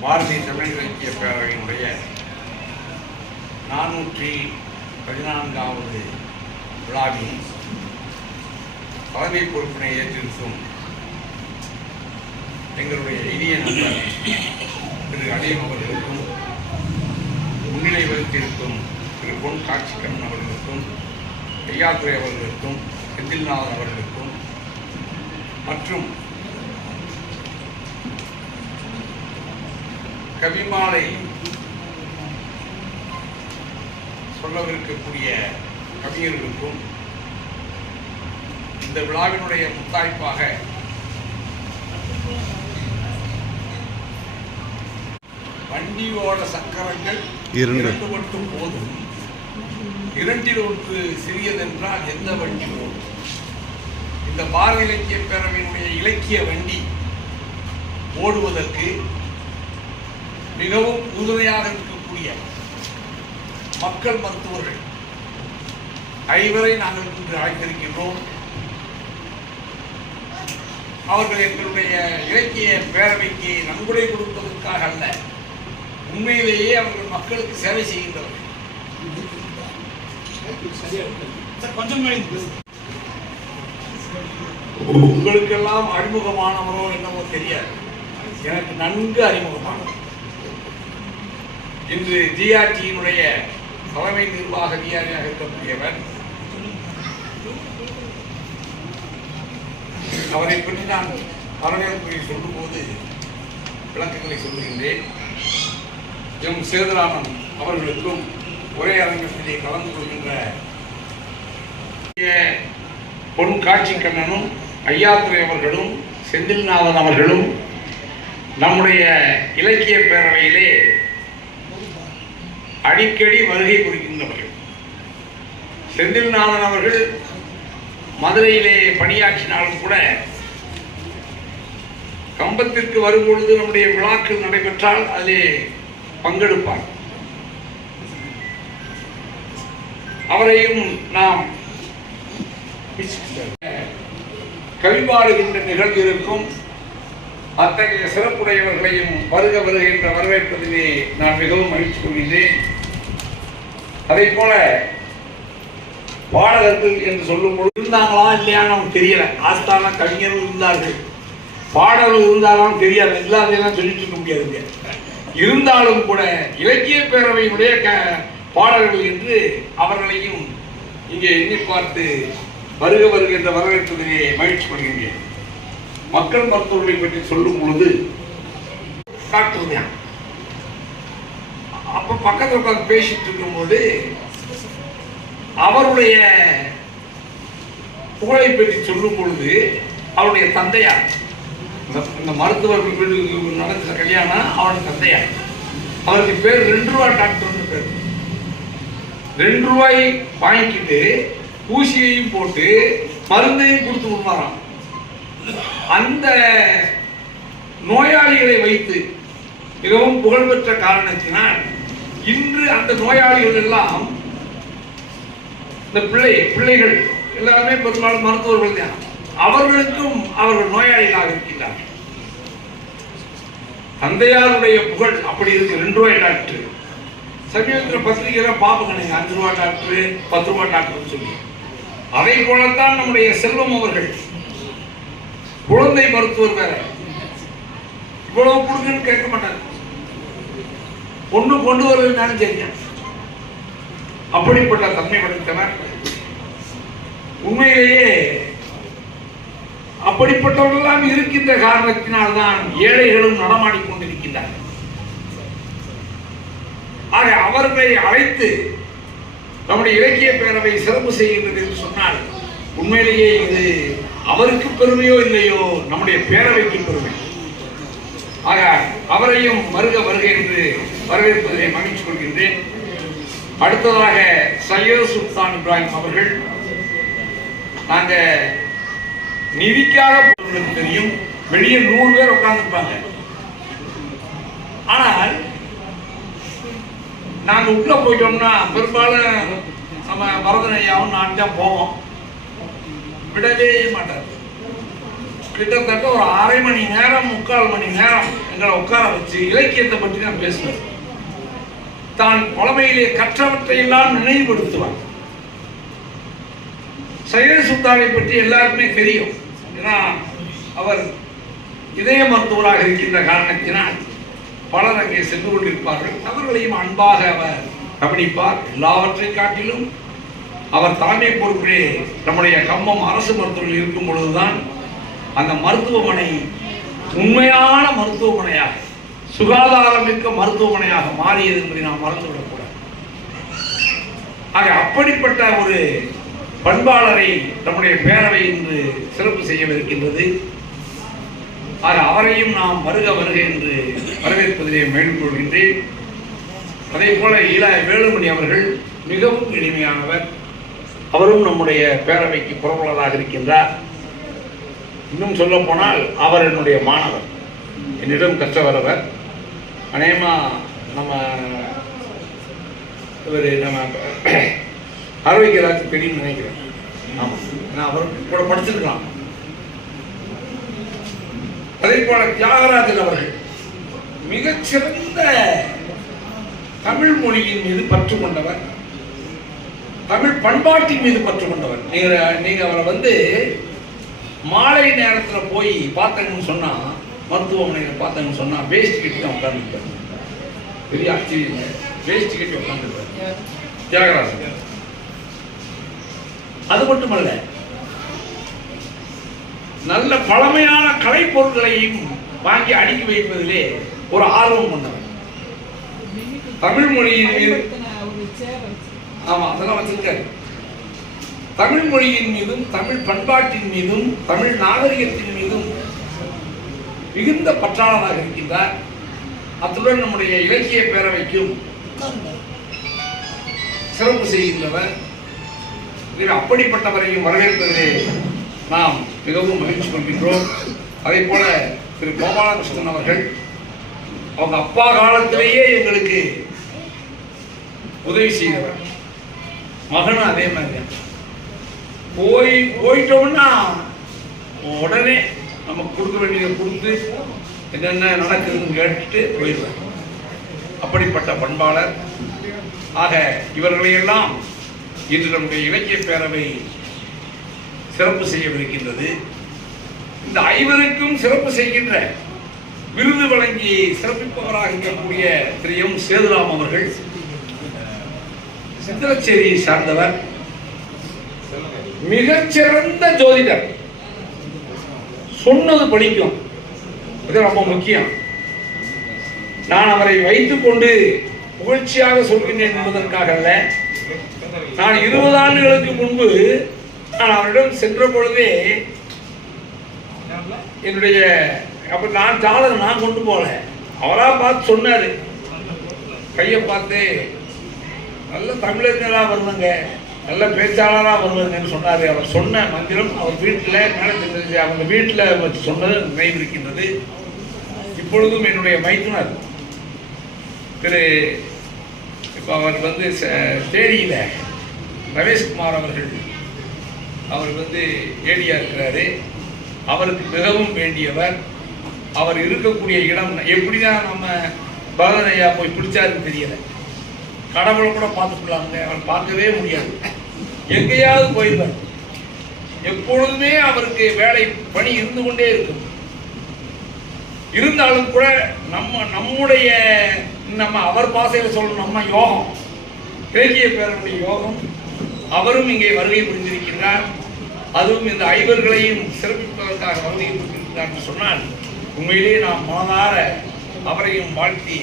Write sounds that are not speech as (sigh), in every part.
பாரதிய தமிழ் இலக்கிய பேரவையினுடைய நானூற்றி பதினான்காவது விழாவின் தலைமை பொறுப்பினை ஏற்றிருக்கும் எங்களுடைய இனிய நண்பர் திரு அலியம் அவர்களுக்கும் முன்னிலை வகித்திருக்கும் திரு பொன் காட்சிக்கண்ணன் அவர்களுக்கும் ஐயாத்துறை அவர்களுக்கும் செந்தில்நாதன் அவர்களுக்கும் மற்றும் கவிமாலை சொல்லவிருக்கக்கூடிய கவிஞர்களுக்கும் இந்த விழாவினுடைய முத்தாய்ப்பாக வண்டியோட சக்கரங்கள் இரண்டு. மட்டும் போதும் இரண்டில் ஒன்று சிறியதென்றால் எந்த வண்டி இந்த பாரத இலக்கிய பேரவையினுடைய இலக்கிய வண்டி ஓடுவதற்கு மிகவும் உறுதுணையாக இருக்கக்கூடிய மக்கள் மருத்துவர்கள் ஐவரை நாங்கள் இன்று அழைத்திருக்கின்றோம். அவர்கள் எங்களுடைய இலக்கிய பேரவைக்கு நன்கொடை கொடுப்பதற்காக அல்ல உண்மையிலேயே அவர்கள் மக்களுக்கு சேவை செய்கின்றவர்கள் கொஞ்சம் உங்களுக்கெல்லாம் அறிமுகமானவரோ என்னவோ தெரியாது. எனக்கு நன்கு அறிமுகமானவர். இன்று ஜிஆர்டியினுடைய தலைமை நிர்வாக அதிகாரியாக இருக்கக்கூடியவர் அவரை பற்றி நான் வரவேற்புரை சொல்லும்போது விளக்கங்களை சொல்லுகின்றேன். எம். சேதுராமன் அவர்களுக்கும் ஒரே அரங்கத்திலே கலந்து கொள்கின்ற பொன் காட்சி கண்ணனும் ஐயாத்துறை அவர்களும் செந்தில்நாதன் அவர்களும் நம்முடைய இலக்கிய பேரவையிலே அடிக்கடி வருகை புரிகின்றவர்கள். செந்தில்நாதன் அவர்கள் மதுரையிலே பணியாற்றினாலும் கூட கம்பத்திற்கு வரும்பொழுது நம்முடைய விழாக்கள் நடைபெற்றால் அதிலே பங்கெடுப்பார். அவரையும் நாம் கவிபாடுகின்ற நிகழ்வு இருக்கும். அத்தகைய சிறப்புடையவர்களையும் வருக வருகின்ற வரவேற்பதிலே நான் மிகவும் மகிழ்ச்சி கொள்கின்றேன். அதே போல பாடகர்கள் என்று சொல்லும் பொழுது இருந்தாங்களா இல்லையான்னு நமக்கு தெரியல. ஆஸ்தான கவிஞர்கள் இருந்தார்கள். பாடல்கள் இருந்தாலும் தெரியாது. இல்லாதெல்லாம் சொல்லிட்டு இருக்க முடியாதுங்க. இருந்தாலும் கூட இலக்கிய பேரவையினுடைய க பாடல்கள் என்று அவர்களையும் இங்கே எண்ணி பார்த்து வருக வருக என்ற வரவேற்பதிலே மகிழ்ச்சி கொள்கின்றேன் மக்கள் மருத்துவர்களை பற்றி சொல்லும் பொழுது டாக்டர் தான் அப்ப பக்கத்தில் உட்கார்ந்து பேசிட்டு இருக்கும்போது அவருடைய புகழை பற்றி சொல்லும் பொழுது அவருடைய தந்தையார் இந்த- இந்த மருத்துவர்கள் வீடு நடந்த கல்யாணம் அவருடைய தந்தையார். அவருக்கு பேர் ரெண்டு ரூபா டாக்டர்னு பேர். ரெண்டு ரூபாய் வாங்கிக்கிட்டு ஊசியையும் போட்டு மருந்தையும் கொடுத்து விடுவாராம். அந்த நோயாளிகளை வைத்து மிகவும் புகழ்பெற்ற காரணத்தினால் இன்று அந்த நோயாளிகள் எல்லாம் இந்த பிள்ளை பிள்ளைகள் எல்லாருமே பெரும்பாலும் மருத்துவர்கள் தான். அவர்களுக்கும் அவர்கள் நோயாளிகளாக இருக்கின்றார்கள். தந்தையாருடைய புகழ் அப்படி இருக்கு. ரெண்டு ரூபாய் டாக்டர். சமீபத்தில் பத்திரிகையில பாப்பங்க நீங்க. அஞ்சு ரூபா டாக்டர் பத்து ரூபா டாக்டர்னு சொல்லி. அதை போலத்தான் நம்முடைய செல்வம் அவர்கள். குழந்தை மருத்துவர் வேற. இவ்வளவு கொடுங்கன்னு கேட்க மாட்டாங்க. ஒண்ணு கொண்டு வருதுனாலும் சரிங்க. அப்படிப்பட்ட தன்மை படைத்தவர் உண்மையிலேயே அப்படிப்பட்டவர்களெல்லாம் இருக்கின்ற காரணத்தினால்தான் ஏழைகளும் நடமாடிக்கொண்டிருக்கின்றார்கள் ஆக அவர்களை அழைத்து நம்முடைய இலக்கிய பேரவை சிறப்பு செய்கின்றது என்று சொன்னால் உண்மையிலேயே இது அவருக்கு பெருமையோ இல்லையோ நம்முடைய பேரவைக்கு பெருமை. ஆக அவரையும் வருக வருக என்று வரவேற்பதிலே மகிழ்ச்சி கொள்கின்றேன். அடுத்ததாக சையத் சுல்தான் இப்ராஹிம் அவர்கள் நாங்க நிதிக்காக உங்களுக்கு தெரியும் வெளியே நூறு பேர் உட்கார்ந்துருப்பாங்க. ஆனால் நாங்கள் உள்ள போயிட்டோம்னா பெரும்பாலும் நம்ம பரதன் ஐயாவும் நான் தான் போவோம். விடவே மாட்டார். கிட்டத்தட்ட ஒரு அரை மணி நேரம் முக்கால் மணி நேரம் எங்களை உட்கார வச்சு இலக்கியத்தை பற்றி நான் பேசுவேன். தான் புலமையிலே கற்றவற்றையெல்லாம் நினைவுபடுத்துவான் நினைவுபடுத்துவார். சைலேஷ் சுத்தாரை பற்றி எல்லாருக்குமே தெரியும். ஏன்னா அவர் இதய மருத்துவராக இருக்கின்ற காரணத்தினால் பலர் அங்கே சென்று கொண்டிருப்பார்கள். அவர்களையும் அன்பாக அவர் கவனிப்பார். எல்லாவற்றை காட்டிலும் அவர் தலைமை பொறுப்பிலே நம்முடைய கம்பம் அரசு மருத்துவர்கள் இருக்கும் பொழுதுதான் அந்த மருத்துவமனை உண்மையான மருத்துவமனையாக சுகாதாரமிக்க மருத்துவமனையாக மாறியது என்பதை நாம் மறந்துவிடக்கூடாது. ஆக அப்படிப்பட்ட ஒரு பண்பாளரை நம்முடைய பேரவை இன்று சிறப்பு செய்யவிருக்கின்றது. ஆக அவரையும் நாம் வருக வருக என்று வரவேற்பதிலே மேலும் கொள்கின்றேன் அதே போல இள வேலுமணி அவர்கள் மிகவும் எளிமையானவர் அவரும் நம்முடைய பேரவைக்கு புறவுள்ளதாக இருக்கின்றார். இன்னும் சொல்ல போனால் அவர் என்னுடைய மாணவர். என்னிடம் கற்றவரவர் அநேகமாக நம்ம இவர் நம்ம (clears throat) ஆரோக்கியராஜ் பெரிய நினைக்கிறேன். ஆமாம் நான் அவர் கூட படிச்சிருக்கலாம். அதே போல தியாகராஜன் அவர்கள் மிகச்சிறந்த தமிழ் மொழியின் மீது பற்று கொண்டவர். தமிழ் பண்பாட்டின் மீது பற்று கொண்டவர். நீங்க நீங்க அவரை வந்து மாலை நேரத்துல போய் பார்த்தங்கன்னு சொன்னா மருத்துவமனையில் பார்த்தங்கன்னு சொன்னா வேஸ்ட் கட்டி தான் உட்காந்துருப்பார் பெரிய ஆச்சரியம் வேஸ்ட் கட்டி உட்காந்துருப்பார் தியாகராஜன் அது மட்டுமல்ல நல்ல பழமையான கலை பொருட்களையும் வாங்கி அடுக்கி வைப்பதிலே ஒரு ஆர்வம் கொண்டவர். தமிழ் மொழியின் மீது ஆமா அதெல்லாம் வச்சிருக்காரு. தமிழ் மொழியின் மீதும் தமிழ் பண்பாட்டின் மீதும் தமிழ் நாகரிகத்தின் மீதும் மிகுந்த பற்றாளராக இருக்கின்றார். அத்துடன் நம்முடைய இலக்கிய பேரவைக்கும் சிறப்பு செய்கின்றவர். அப்படிப்பட்டவரையும் வரவேற்பதிலே நாம் மிகவும் மகிழ்ச்சி கொள்கின்றோம். அதே போல திரு கோபாலகிருஷ்ணன் அவர்கள் அவங்க அப்பா காலத்திலேயே எங்களுக்கு உதவி செய்தவர். மகனும் அதே மாதிரி போய் போயிட்டோம்னா உடனே நமக்கு கொடுக்க வேண்டியதை கொடுத்து என்னென்ன நடக்குதுன்னு கேட்டுட்டு போயிடுவேன் அப்படிப்பட்ட பண்பாளர். ஆக இவர்களையெல்லாம் இன்று நம்முடைய இலக்கிய பேரவை சிறப்பு செய்யவிருக்கின்றது. இந்த ஐவருக்கும் சிறப்பு செய்கின்ற விருது வழங்கி சிறப்பிப்பவராக இருக்கக்கூடிய திரு எம் சேதுராம் அவர்கள் சித்திரச்சேரியை சார்ந்தவர். மிகச்சிறந்த ஜோதிடர். சொன்னது படிக்கும். இது ரொம்ப முக்கியம். நான் அவரை வைத்துக்கொண்டு புகழ்ச்சியாக சொல்கின்றேன் என்பதற்காக அல்ல. நான் இருபது ஆண்டுகளுக்கு முன்பு நான் அவரிடம் சென்ற பொழுதே என்னுடைய அப்ப நான் ஜாதகம் நான் கொண்டு போகல. அவரா பார்த்து சொன்னாரு. கையை பார்த்து நல்ல தமிழர்களாக வருவாங்க. நல்ல பேச்சாளராக வருவாங்கன்னு சொன்னார். அவர் சொன்ன மந்திரம் அவர் வீட்டில் மேலே அவங்க வீட்டில் வச்சு சொன்னது நினைவிருக்கின்றது இப்பொழுதும் என்னுடைய மைத்துனர் திரு இப்போ அவர் வந்து ச- ரமேஷ்குமார் அவர்கள் அவர் வந்து ஏடியாக இருக்கிறாரு. அவருக்கு மிகவும் வேண்டியவர். அவர் இருக்கக்கூடிய இடம் எப்படி தான் நம்ம பகவதையா போய் பிடிச்சாருன்னு தெரியலை. கடவுளை கூட பார்த்துக்கலாங்க அவர் பார்க்கவே முடியாது. எங்கேயாவது போயிருந்தார். எப்பொழுதுமே அவருக்கு வேலை பணி இருந்து கொண்டே இருக்கும். இருந்தாலும் கூட நம்ம நம்முடைய நம்ம அவர் பாசையில் சொல்லணும் நம்ம யோகம் இலக்கிய பேரனுடைய யோகம் அவரும் இங்கே வருகை புரிந்திருக்கின்றார். அதுவும் இந்த ஐவர்களையும் சிறப்பிப்பதற்காக வருகை புரிந்திருக்கிறார் என்று சொன்னால் உண்மையிலேயே நாம் மனதார அவரையும் வாழ்த்தி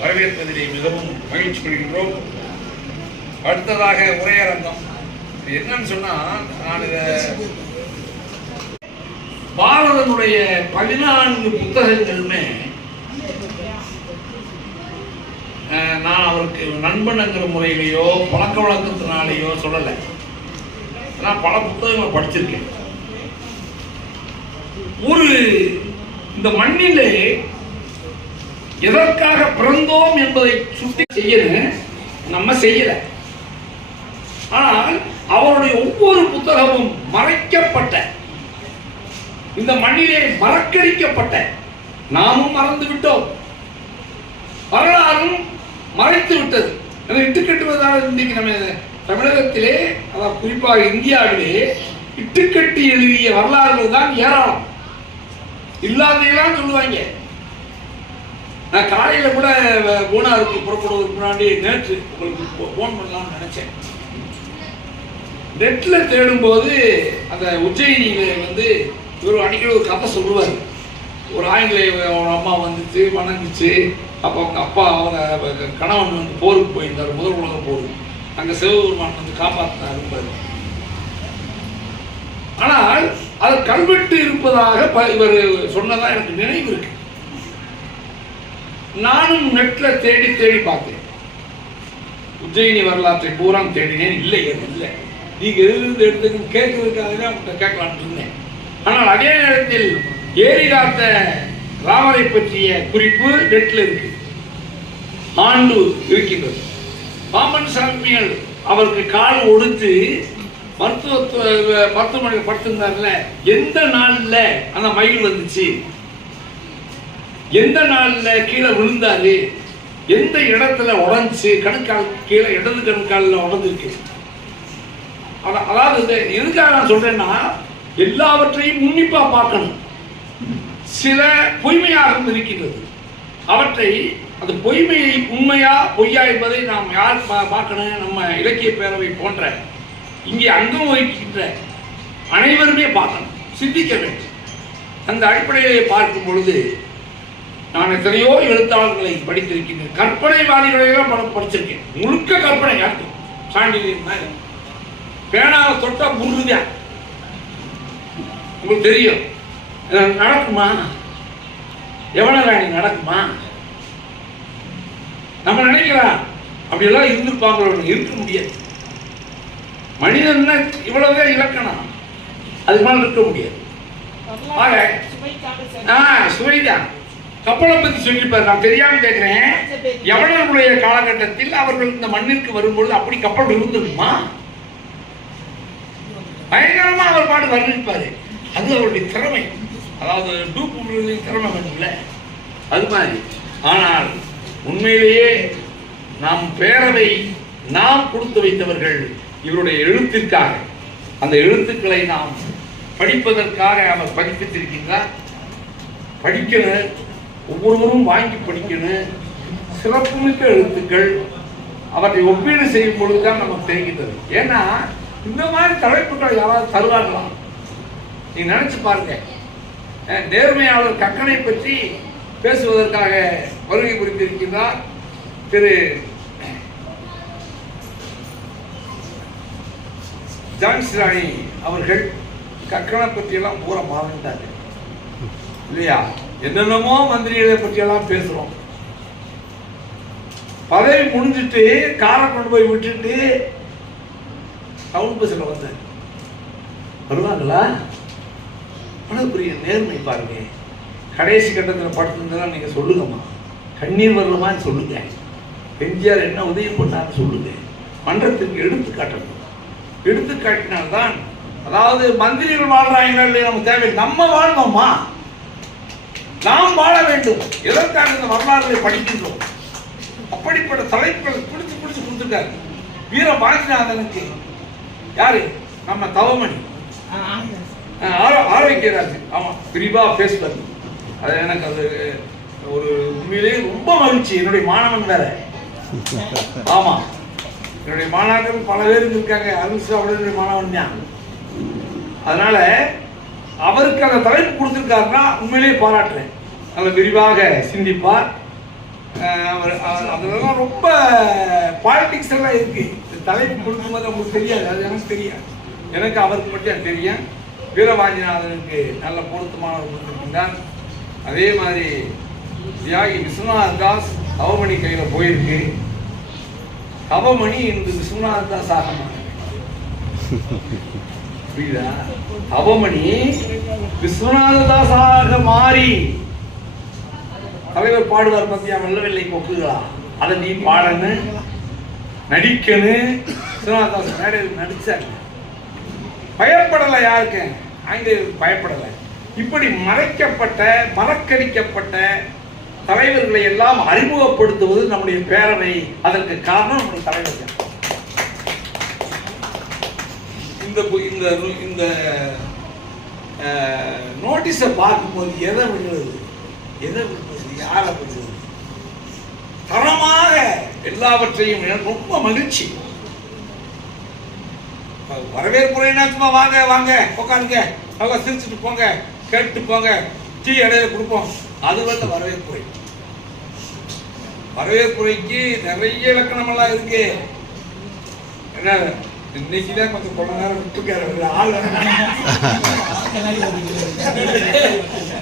வரவேற்பதிலே மிகவும் மகிழ்ச்சி கொள்கின்றோம். அடுத்ததாக உரையரங்கம் என்னன்னு சொன்னா நான் இதை பாரதனுடைய பதினான்கு புத்தகங்களுமே நான் அவருக்கு நண்பனுங்கிற முறையிலேயோ பழக்க வழக்கத்தினாலேயோ சொல்லலை. நான் பல புத்தகங்களை படிச்சிருக்கேன். ஒரு இந்த மண்ணிலே எதற்காக பிறந்தோம் என்பதை சுட்டி செய்யணும் நம்ம செய்யல. ஆனால் அவருடைய ஒவ்வொரு புத்தகமும் மறைக்கப்பட்ட இந்த மண்ணிலே மறக்கடிக்கப்பட்ட நாமும் மறந்து விட்டோம். வரலாறும் மறைத்து விட்டது. இட்டு இட்டுக்கட்டுவதால் இன்னைக்கு நம்ம தமிழகத்திலே அதாவது குறிப்பாக இந்தியாவிலே இட்டுக்கட்டி எழுதிய வரலாறுகள் தான் ஏராளம். இல்லாதையெல்லாம் சொல்லுவாங்க. நான் காலையில் கூட போனாருக்கு புறப்படுவதற்கு முன்னாடி நேற்று உங்களுக்கு ஃபோன் பண்ணலாம்னு நினைச்சேன். நெட்டில் தேடும்போது அந்த உஜ்ஜயினியில் வந்து இவர் அடிக்கடி ஒரு கதை சொல்லுவார். ஒரு ஆங்கிலேய அவங்க அம்மா வந்துச்சு வணங்குச்சு. அப்போ அவங்க அப்பா அவங்க கணவன் வந்து போருக்கு போயிருந்தார் முதல் உலக போரு அங்கே சிவபெருமான் வந்து காப்பாற்றினார் ஆனால் அது கல்வெட்டு இருப்பதாக இவர் சொன்னதான் எனக்கு நினைவு இருக்கு. நானும் நெட்டில் தேடி தேடி பார்த்தேன். உஜ்ஜயினி வரலாற்றை பூரா தேடினேன். இல்லை அது இல்லை. நீங்க எதிலிருந்து எடுத்துக்கன்னு கேட்கறதுக்காக தான் கேட்கலான்னு கேட்கலாம்னு இருந்தேன். ஆனால் அதே நேரத்தில் ஏறி காத்த ராமரை பற்றிய குறிப்பு நெட்டில் இருக்கு. ஆண்டு இருக்கின்றது. பாம்பன் சாமியால் அவருக்கு கால் ஒடுத்து மருத்துவ மருத்துவமனையில் படுத்திருந்தார்ல எந்த நாள்ல? அந்த மயில் வந்துச்சு. எந்த நாள்ல கீழே விழுந்தாரு? எந்த இடத்துல உடஞ்சி? கணுக்கால் கீழே இடது கணுக்காலில் உடஞ்சிருக்கு. அதாவது இந்த எதுக்காக நான் சொல்றேன்னா எல்லாவற்றையும் உன்னிப்பா பார்க்கணும். சில பொய்மையாக இருக்கின்றது அவற்றை அந்த பொய்மையை உண்மையா பொய்யா என்பதை நாம் யார் பா- பார்க்கணும்? நம்ம இலக்கிய பேரவை போன்ற இங்கே அங்கம் வகிக்கின்ற அனைவருமே பார்க்கணும். சிந்திக்க வேண்டும். அந்த அடிப்படையிலே பார்க்கும் பொழுது நான் எத்தனையோ எழுத்தாளர்களை படித்திருக்கின்றேன். கற்பனைவாதிகளை படம் படிச்சிருக்கேன். முழுக்க கற்பனை யாருக்கும் சாண்டிலியன் பேனாவை தொட்டா முருகுதான் உங்களுக்கு தெரியும். நடக்குமா? எவன ராணி நடக்குமா? நம்ம நினைக்கலாம். அப்படியெல்லாம் இருந்திருப்பாங்களோ இருக்க முடியாது. மனிதன்னா இவ்வளவுதான் இலக்கணம். அது மேல இருக்க முடியாது. சுவைதான். கப்பலை பத்தி சொல்லியிருப்பார் நான் தெரியாம கேட்கிறேன். யவனர்களுடைய காலகட்டத்தில் அவர்கள் இந்த மண்ணிற்கு வரும்பொழுது அப்படி கப்பல் இருந்திருக்குமா? பயங்கரமா அவர் பாடு வர்ணிப்பாரு. அது அவருடைய திறமை. அதாவது டூப் திறமை வேணும்ல அது மாதிரி. ஆனால் உண்மையிலேயே நாம் பேரவை நாம் கொடுத்து வைத்தவர்கள் இவருடைய எழுத்திற்காக அந்த எழுத்துக்களை நாம் படிப்பதற்காக அவர் பதிப்பித்திருக்கின்றார் படிக்கணும் ஒவ்வொருவரும் வாங்கி படிக்கணும் சிறப்புமிக்க எழுத்துக்கள் அவற்றை ஒப்பீடு செய்யும் பொழுதுதான் நமக்கு தெரிகின்றது. ஏன்னா இந்த மாதிரி தலைப்புகள் யாராவது தருவார்களா? நீ நினைச்சு பாருங்க. நேர்மையாளர் கக்கனை பற்றி பேசுவதற்காக வருகை புரிந்திருக்கின்றார் திரு ஜான்சிராணி அவர்கள். கக்கனை பற்றியெல்லாம் பூரா மாறிட்டாரு இல்லையா? என்னென்னமோ மந்திரிகளை பற்றியெல்லாம் பேசுறோம். பதவி முடிஞ்சிட்டு காரை கொண்டு போய் விட்டுட்டு டவுன் பஸ்ஸில் வந்தேன். வருவாங்களா? அவ்வளோ பெரிய நேர்மை பாருங்க. கடைசி கட்டத்தில் படுத்திருந்தா நீங்க சொல்லுங்கம்மா. கண்ணீர் வரலமான்னு சொல்லுங்க. எம்ஜிஆர் என்ன உதவி பண்ணான்னு சொல்லுங்க. மன்றத்திற்கு எடுத்து காட்டணும். எடுத்து காட்டினால்தான் அதாவது மந்திரிகள் வாழ்றாங்களா இல்லையா நமக்கு தேவை நம்ம வாழ்ந்தோமா நாம் வாழ வேண்டும். எதற்காக இந்த வரலாறுகளை படிக்கின்றோம்? அப்படிப்பட்ட தலைப்புகள் பிடிச்சு பிடிச்சு கொடுத்துட்டாரு வீர பாஞ்சிநாதனுக்கு யாரு? நம்ம தவமணி. ஆரோக்கியராஜ். ஆமா விரிவா பேசுவார். அது எனக்கு அது ஒரு உண்மையிலேயே ரொம்ப மகிழ்ச்சி. என்னுடைய மாணவன் வேற. ஆமா. என்னுடைய மாணாக்கர் பல பேர் இருக்காங்க அருள்சா அவருடைய மாணவன் தான். அதனால அவருக்கு அந்த தலைப்பு கொடுத்துருக்காருன்னா உண்மையிலேயே பாராட்டுறேன். நல்ல விரிவாக சிந்திப்பார். அவர் அதெல்லாம் ரொம்ப பாலிடிக்ஸ் எல்லாம் இருக்கு. இந்த தலைப்பு கொடுக்கும்போது உங்களுக்கு தெரியாது அது எனக்கு தெரியாது. எனக்கு அவருக்கு மட்டும் தெரியும். வீரவாஞ்சிநாதனுக்கு நல்ல பொருத்தமானவர் கொடுத்துருக்கின்றார் அதே மாதிரி தியாகி விஸ்வநாத் தாஸ் கவமணி கையில் போயிருக்கு. அவமணி இன்று விஸ்வநாத் தாஸ் ஆக புரியுதா? அவமணி விஸ்வநாத தாசாக மாறி தலைவர் பாடுவார் பத்தியா? வெள்ளவெள்ளை கொக்குகளா? அதை நீ பாடன்னு நடிக்கணும் விஸ்வநாத மேடையில் நடிச்சார். பயப்படலை யாருக்கு? ஆங்கிலேயருக்கு பயப்படலை. இப்படி மறைக்கப்பட்ட மறக்கடிக்கப்பட்ட தலைவர்களை எல்லாம் அறிமுகப்படுத்துவது நம்முடைய பேரவை. அதற்கு காரணம் நம்முடைய தலைவர்கள் இந்த இந்த இந்த நோட்டீஸை பார்க்கும்போது எதை விடுறது எதை விடுவது? யாரை விடுறது தரமாக எல்லாவற்றையும் ரொம்ப மகிழ்ச்சி. வரவேற்புரைனா சும்மா வாங்க வாங்க உட்காருங்க நல்லா சிரிச்சுட்டு போங்க கேட்டு போங்க. டீ இடையில கொடுப்போம். அது வந்து வரவேற்புரை. வரவேற்புரைக்கு நிறைய இலக்கணமெல்லாம் இருக்கு. என்ன? இன்னைக்கு தான் கொஞ்சம் கொஞ்ச நேரம் விட்டுருக்காரு ஒரு ஆள்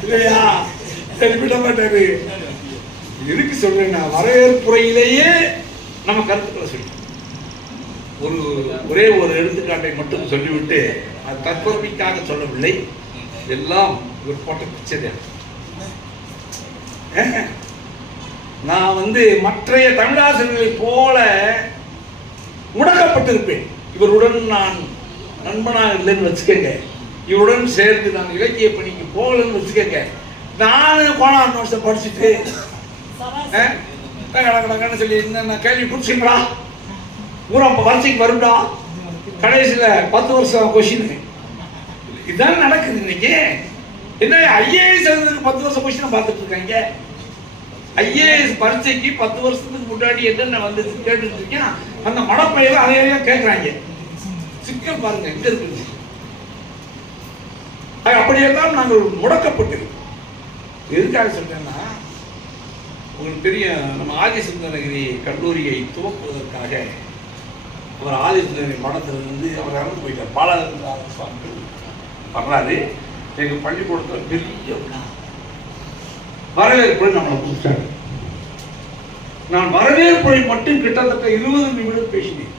இல்லையா? சரி விட எதுக்கு சொல்றேன்னா வரவேற்புறையிலேயே நம்ம கருத்துக்களை சொல்லி ஒரு ஒரே ஒரு எடுத்துக்காட்டை மட்டும் சொல்லிவிட்டு அது தற்கொலைக்காக சொல்லவில்லை. எல்லாம் ஒரு போட்ட பிச்சை நான் வந்து மற்றைய தமிழாசிரியர்களை போல முடக்கப்பட்டிருப்பேன். இவருடன் நான் நண்பனாக இல்லைன்னு வச்சுக்கோங்க. இவருடன் சேர்ந்து நான் இலக்கிய பணிக்கு போகலன்னு வச்சுக்கோங்க. நானும் போனான் வருஷம் படிச்சுட்டு அஹ், டக சொல்லி என்னென்ன கேள்வி பிடிச்சிங்களா ஊரம் வரிசைக்கு வரும்டா. கடைசியில் பத்து வருஷம் கொஷின் இதுதான் நடக்குது இன்னைக்கு. என்ன ஐஏஎஸ் எழுதுறதுக்கு பத்து வருஷம் கொஷினை பார்த்துட்டு இருக்காங்க ஐஏஎஸ் பரீட்சைக்கு பத்து வருஷத்துக்கு முன்னாடி என்னென்ன வந்து கேட்டுட்டு இருக்கேன். அந்த மடப்பையில அதையே கேட்குறாங்க சிக்கல் பாருங்க எங்க இருக்குது? அப்படியெல்லாம் நாங்கள் முடக்கப்பட்டிருக்கோம். எதுக்காக சொல்றேன்னா உங்களுக்கு தெரியும் நம்ம ஆதிசுந்தரகிரி கல்லூரியை துவக்குவதற்காக அவர் ஆதிசுந்தரகிரி மடத்திலிருந்து அவர் இறந்து போயிட்டார். பாலாஜி சுவாமிகள் வர்றாரு எங்கள் பள்ளிக்கூடத்தில் பெரிய விழா. வரவேற்புரை நம்மளை கூப்பிட்டாரு. நான் வரவேற்புரை மட்டும் கிட்டத்தட்ட இருபது நிமிடம் பேசினேன்.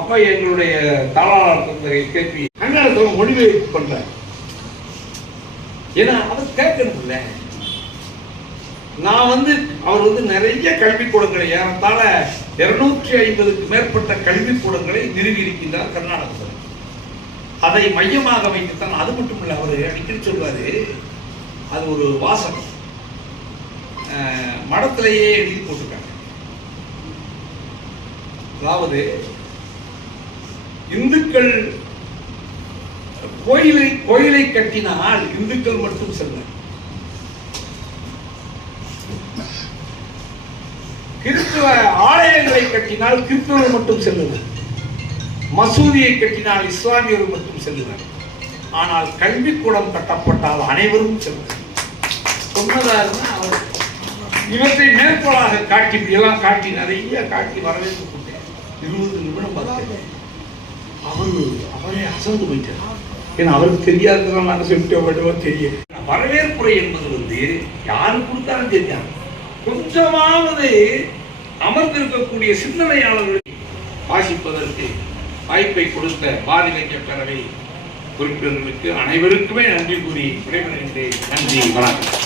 அப்போ எங்களுடைய தாளாளர் தந்தை கேள்வி அந்நேரத்தில் மொழிபெயர்ப்பு பண்றார். ஏன்னா அதை கேட்கணும் இல்லை நான் வந்து அவர் வந்து நிறைய கல்விக்கூடங்களை ஏறத்தாழ இருநூற்றி ஐம்பதுக்கு மேற்பட்ட கல்விக்கூடங்களை நிறுவி இருக்கின்றார் கர்நாடகத்தில். அதை மையமாக வைத்துத்தான் அது மட்டும் இல்லை அவர் அடிக்கடி சொல்வார் அது ஒரு வாசகம். மடத்திலேயே எழுதி போட்டிருக்காங்க. அதாவது இந்துக்கள் கோயிலை கோயிலை கட்டினால் இந்துக்கள் மட்டும் செல்வார். கிறிஸ்துவ ஆலயங்களை கட்டினால் கிறிஸ்துவர் மட்டும் செல்லுவார். மசூதியை கட்டினால் இஸ்லாமியர்கள் மட்டும் செல்லுவார். ஆனால் கல்விக்கூடம் கட்டப்பட்டால் அனைவரும் செல்வார். சொன்னதாருன்னா அவர் இவற்றை மேற்கோளாக காட்டி எல்லாம் காட்டி நிறைய காட்டி வரவேற்பு கொண்டேன் இருபது நிமிடம் பார்த்தேன். அவரு அவரே அசந்து போயிட்டார். ஏன்னா அவருக்கு தெரியாததான் நாங்கள் சொல்லிட்டு விடுவோம் தெரியும் வரவேற்புரை என்பது வந்து யாரு கொடுத்தாலும் தெரியாது. கொஞ்சமாவது அமர்ந்திருக்கக்கூடிய சிந்தனையாளர்களை வாசிப்பதற்கு வாய்ப்பை கொடுத்த பாதிலைக்க பேரவை உறுப்பினர்களுக்கு அனைவருக்குமே நன்றி கூறி விடைபெறுகின்றேன். நன்றி வணக்கம்.